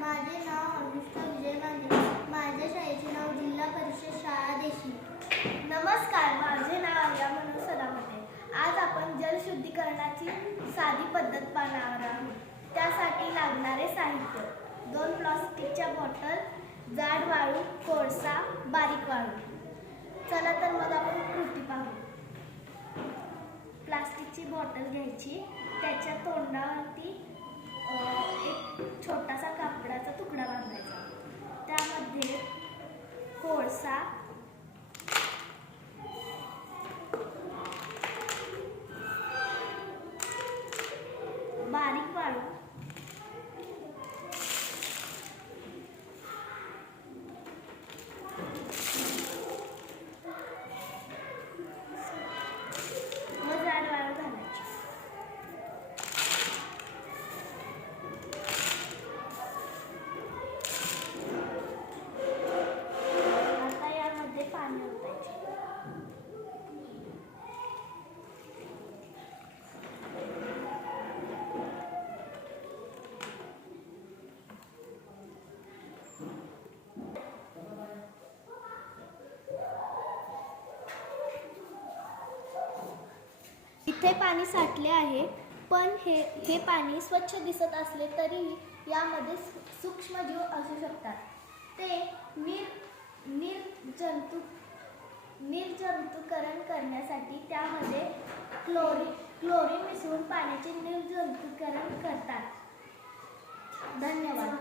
माझे नाव अनुष्का विजय माने. माझ्या शाळेचे नाव जिल्हा परिषद शाळा देशी. नमस्कार, माझे नाव आर्या मनोज सदामते. आज आपण जलशुद्धीकरणाची साधी पद्धत पाहणार आहोत. त्यासाठी लागणारे साहित्य: 2 प्लास्टिकच्या बॉटल, जाड वाळू, कोळसा, बारीक वाळू. चला तर मग आपण कृती पाहू. प्लास्टिकची बॉटल घ्यायची, त्याच्या तोंडावरती एक छोटासा कापडाचा तुकडा बांधायचा. त्यामध्ये कोळसा, बारीक वाळू, व जाड वाळू घालायची. आता यामध्ये पाणी ओतायचे. इथे पाणी साठले आहे, पण हे पाणी स्वच्छ दिसत असले तरीही यामध्ये सूक्ष्मजीव असू शकतात. ते निर्जंतुकीकरण करण्यासाठी त्यामध्ये क्लोरीन मिसळून पाण्याचे निर्जंतुकीकरण करतात. धन्यवाद.